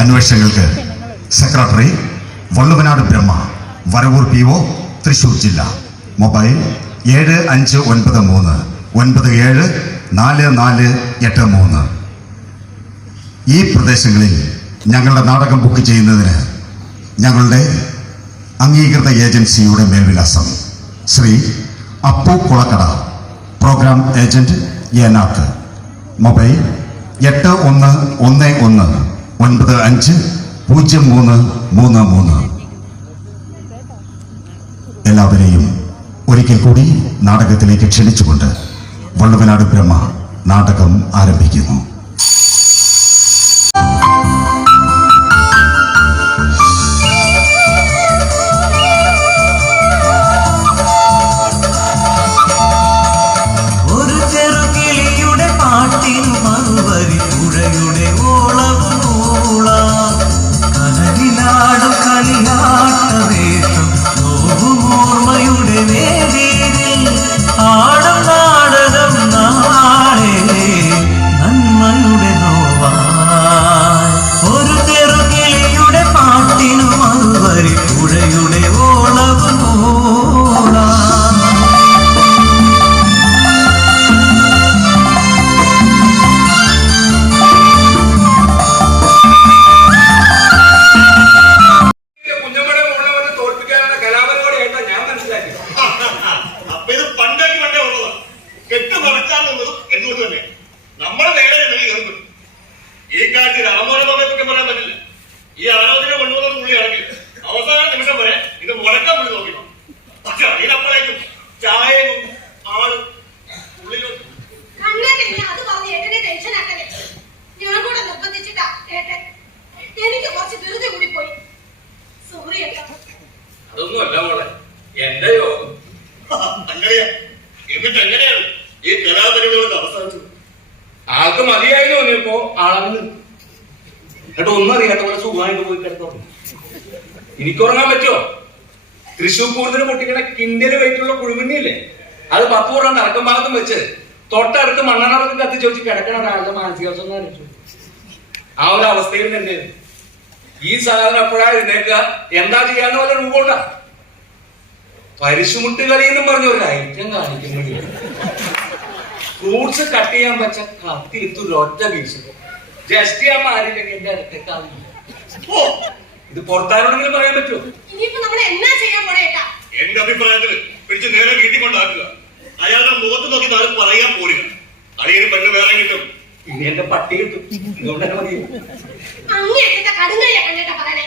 അന്വേഷണങ്ങൾക്ക് secretary Valluvanad Brahma Varavoor P O Thrissur ജില്ല. Mobile ഏഴ് അഞ്ച് ഒൻപത് മൂന്ന് ഒൻപത് ഏഴ് നാല് നാല് എട്ട് മൂന്ന്. ഈ പ്രദേശങ്ങളിൽ ഞങ്ങളുടെ നാടകം ബുക്ക് ചെയ്യുന്നതിന് ഞങ്ങളുടെ അംഗീകൃത ഏജൻസിയുടെ മേൽവിലാസം Shri Appu Kulakkada program agent Enath. Mobile എട്ട് ഒന്ന് ഒന്ന് ഒന്ന് ഒൻപത് അഞ്ച് പൂജ്യം മൂന്ന് മൂന്ന് മൂന്ന്. എല്ലാവരെയും ഒരിക്കൽ കൂടി നാടകത്തിലേക്ക് ക്ഷണിച്ചുകൊണ്ട് വള്ളുവനാട് ബ്രഹ്മ നാടകം ആരംഭിക്കുന്നു. സുഖമായിട്ട് പോയി കിടന്നു എനിക്ക് ഉറങ്ങാൻ പറ്റുമോ? തൃശൂർ കൂടുതൽ പൊട്ടിക്കണ കിണ്ടിന് വെയിറ്റുള്ള കുഴുമിന്നില്ലേ അത് പത്ത് കൂടാണ്ട് അടക്കം ഭാഗത്തും വെച്ച് തൊട്ടടുത്ത് മണ്ണെണ്ണ കത്തിച്ച് വെച്ച് കിടക്കണ ഒരാളുടെ മാനസികാവസ്ഥ ആ ഒരു അവസ്ഥയിൽ തന്നെ. ഈ സാധനം എപ്പോഴാ എഴുന്നേക്കുക എന്താ ചെയ്യാന്ന് വല്ല രൂപമുണ്ട പരിശുമുട്ട് കളിയെന്നും പറഞ്ഞ ഒരു ഐറ്റം കാണിക്കുന്നുണ്ട് ഫ്രൂട്ട്സ് കട്ട് ചെയ്യാൻ പറ്റ കത്തി എടുത്ത് ഒരു ഒറ്റ വീഴ്ച ജസ്റ്റ് ഞാൻ മാറിയില്ലെങ്കിൽ എന്റെ അടുത്തേക്ക് ഓ ഇത് പുറത്താരോടെങ്കിലും പറയാൻ പറ്റുമോ? ഇനിയിപ്പോ നമ്മൾ എന്നാ ചെയ്യാൻ പോണേ ഏട്ടാ? എന്റെ അഭിപ്രായത്തിൽ പിടിച്ച് നേരെ വീട്ടിൽ കൊണ്ടാക്കുക. അയാളുടെ മുഖത്ത് നോക്കി നാളെ പറയാൻ പോരുക അളിയന് പെണ്ണ് വേറെ കിട്ടും. ഇനി എന്റെ പട്ടി കിട്ടും. അങ്ങേറ്റത്തെ കടുങ്കയ്യാ കണ്ണേട്ട പറയണേ.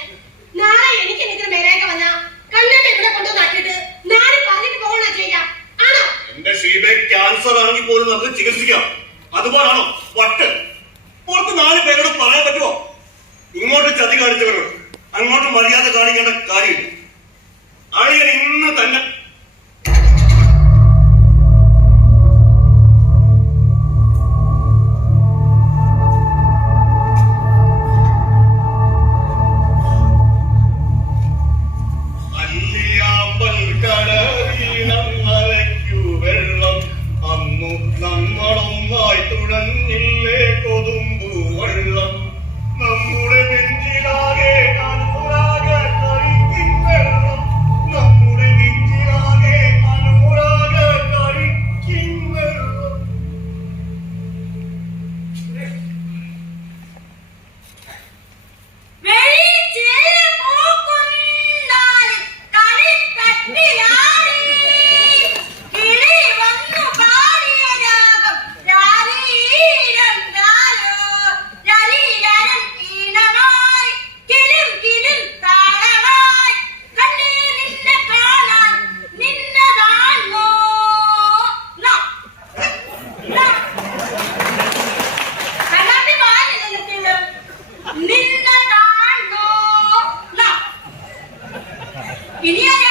Ini.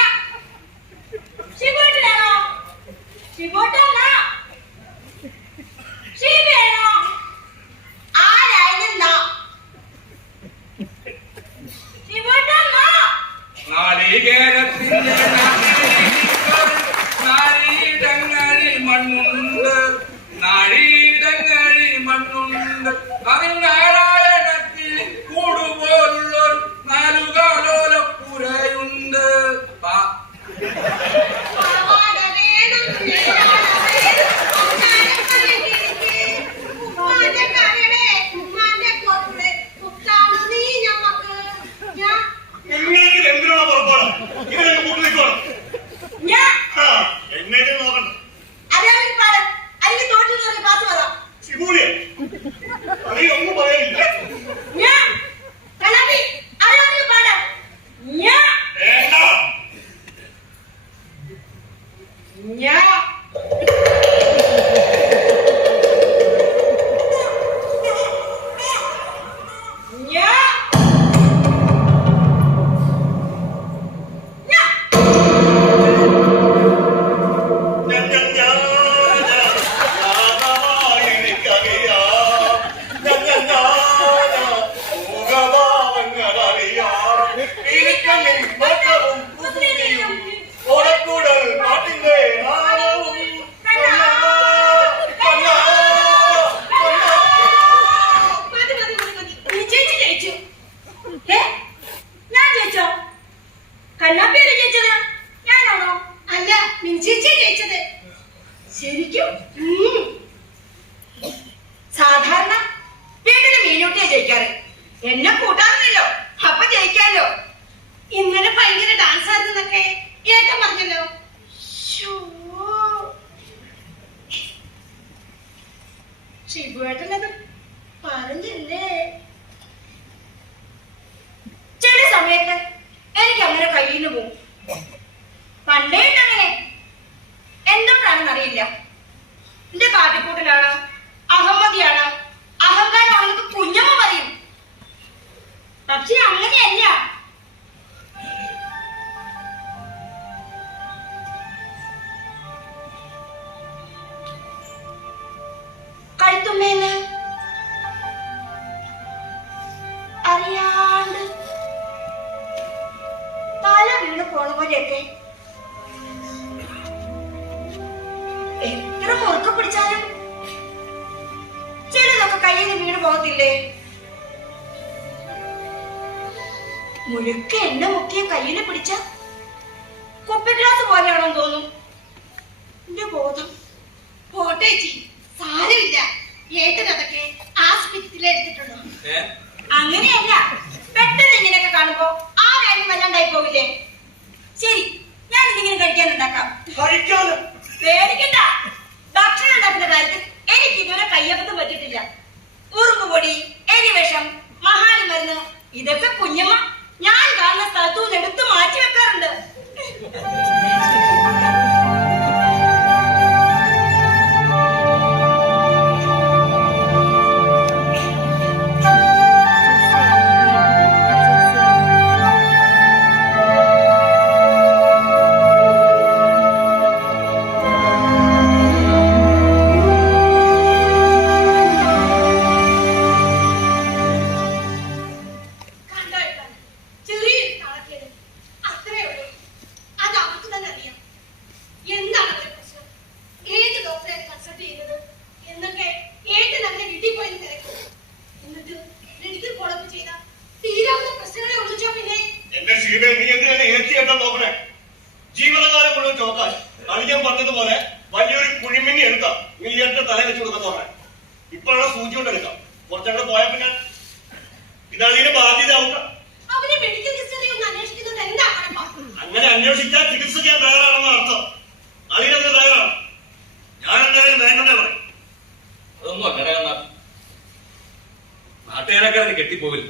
വെട്ടിപ്പോവില്ല.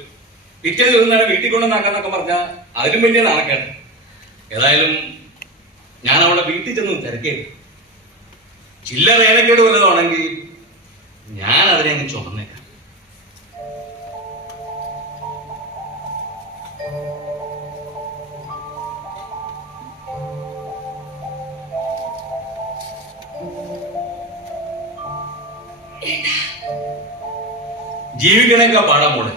പിറ്റേ ദിവസം തന്നെ വീട്ടിൽ കൊണ്ടുവന്നാക്കാന്നൊക്കെ പറഞ്ഞാൽ അതിലും വലിയ നാണക്കേട്. ഏതായാലും ഞാൻ അവളെ വീട്ടിൽ ചെന്ന് തിരക്കേട്ടു ചില്ല വേലക്കേട് വല്ലതാണെങ്കിൽ ഞാൻ അതിനെ അങ്ങ് ചുമന്നേക്കാം. ജീവിക്കണേക്കാ പാടാൻ മോളെ.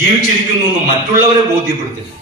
ജീവിച്ചിരിക്കുന്നു എന്ന് മറ്റുള്ളവരെ ബോധ്യപ്പെടുത്തില്ല.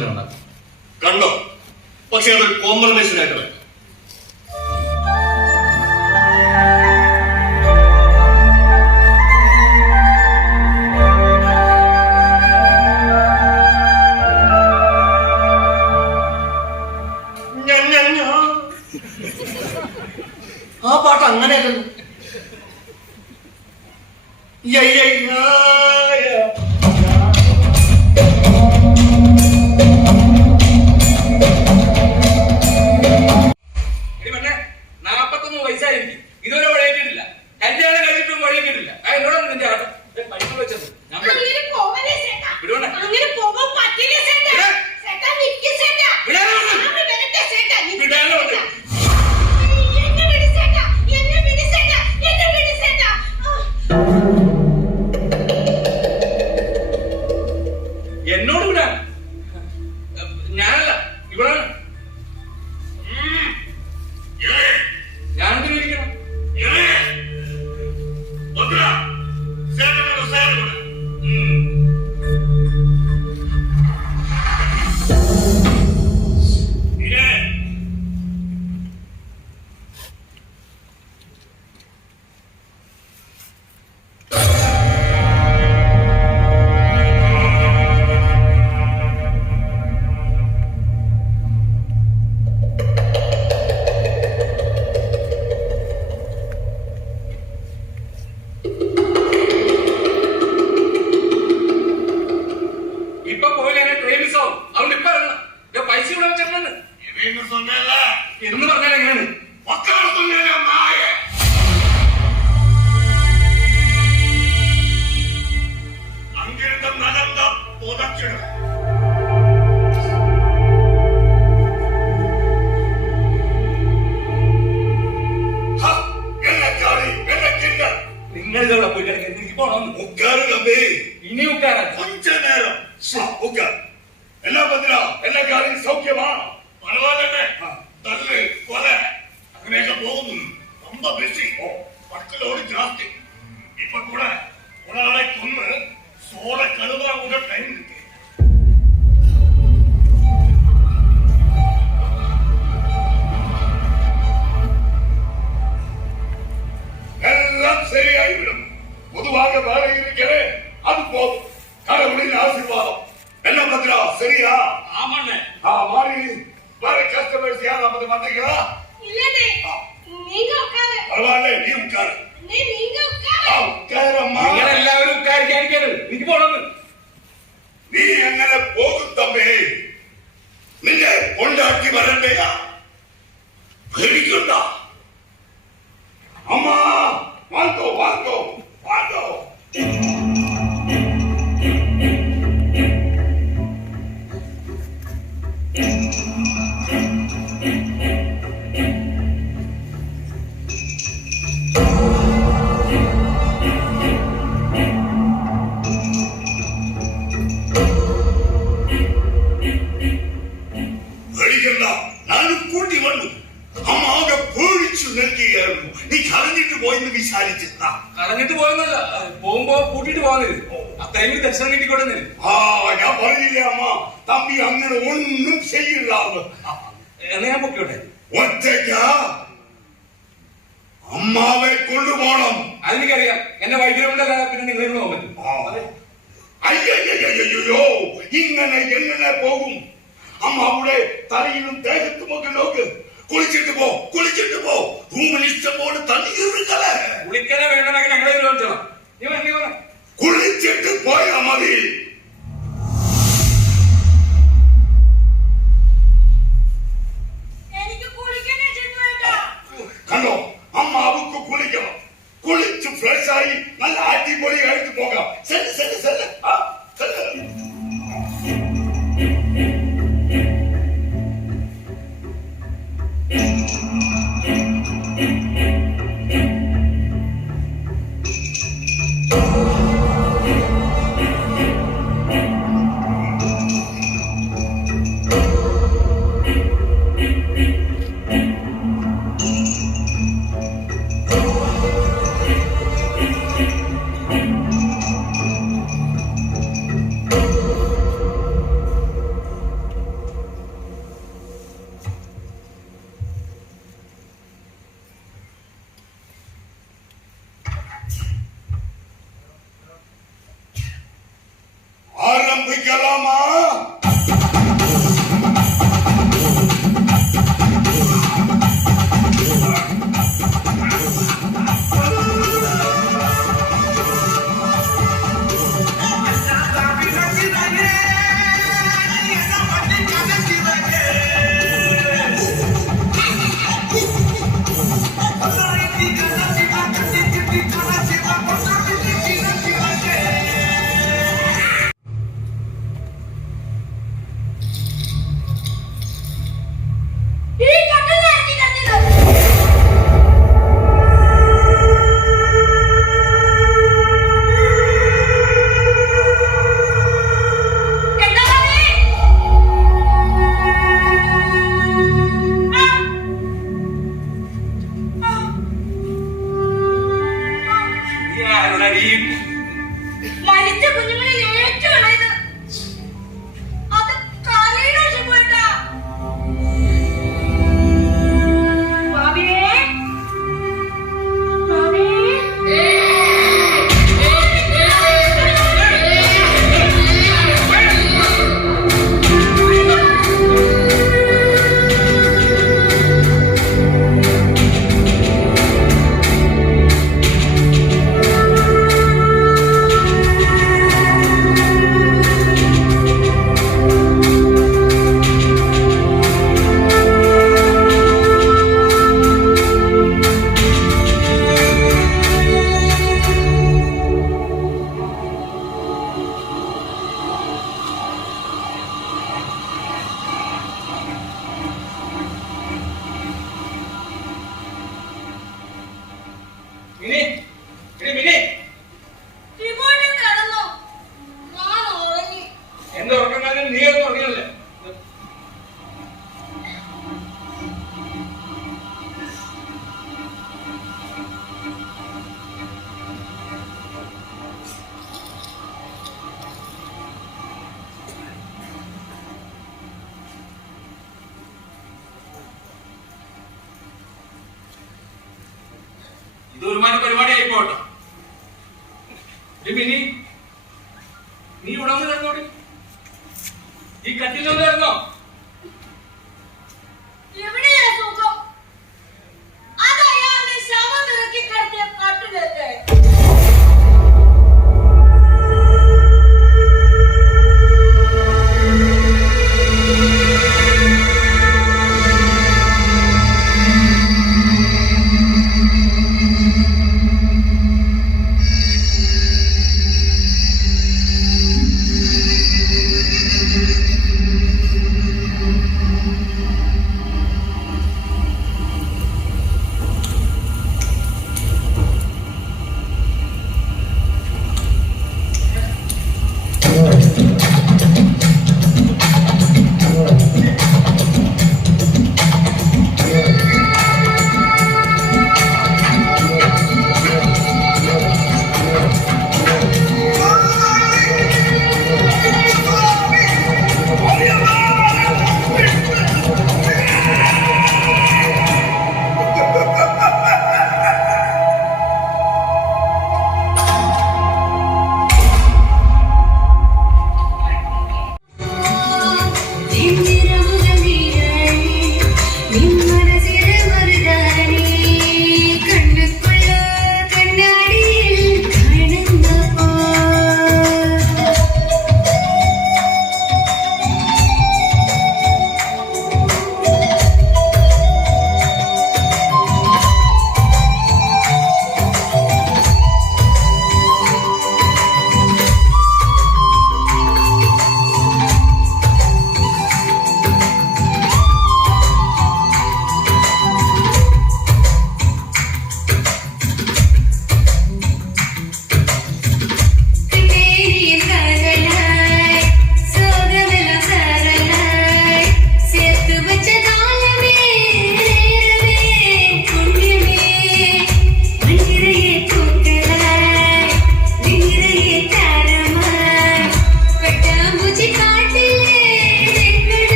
പ്രശ്നമുണ്ട് കണ്ടോ? പക്ഷെ അതൊരു കോംപ്രമൈസിനായിട്ട് വരും. ആ പാട്ട് അങ്ങനെയല്ലോ വഴിയിട്ടില്ല കല്യാണം കഴിഞ്ഞിട്ടും വഴിയിട്ടില്ല എന്നോട് നിന്റെ ആട്ടം പൈസ വെച്ചത്. ഞാൻ പോയി. 振り切んだアンマーワンドワンドワンド പോയെന്ന് വിചാരിച്ചിട്ടാ കളഞ്ഞിട്ട് പോയെന്നല്ല പോകുമ്പോ കൂട്ടിട്ട് പോകുന്നത് അത്രയും ടൈമിൽ ദർശനം കിട്ടിക്കൊടുന്നു ആ ഞാൻ പറഞ്ഞില്ലേ അമ്മ? തമ്പി അങ്ങനെ ഒന്നും ചെയ്യില്ല. എന്നാ ഞാൻ പൊക്കോട്ടെ? ഒറ്റയ്ക്കാ? അമ്മാവെ കൊണ്ടുപോണം അതെനിക്കറിയാം. എന്റെ വൈദ്യുതമുണ്ടല്ല പിന്നെ നിങ്ങൾ പോകാൻ പറ്റും. അയ്യോ ഇങ്ങനെ എങ്ങനെ പോകും? അമ്മാവുടെ തലയിലും ദേഹത്തുമൊക്കെ നോക്ക്. குளிச்சிட்டு போ குளிச்சிட்டு போ. ரூம் லிஸ்ட் போடு தண்ணி இருக்கல குளிக்கல வேண்டாம் நாங்க எழுதிடுவோம் இவன் இவன் குளிச்சிட்டு போய் அமதி. கண்டோ அம்மாவுக்கு குளிக்கணும் குளிச்சு ஃப்ரெஷ் ஆகி நல்ல ஆட்டி போய் எடுத்து போகலாம் செல்லு செல்லு செல்லு செல்லு nariz പരിപാടി ആയിക്കോട്ടെ ഇനി നീ ഇവിടെ വന്ന് ഈ കട്ടിലൊന്ന് കിടന്നോ.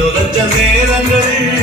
இது லட்ச நேரங்கள்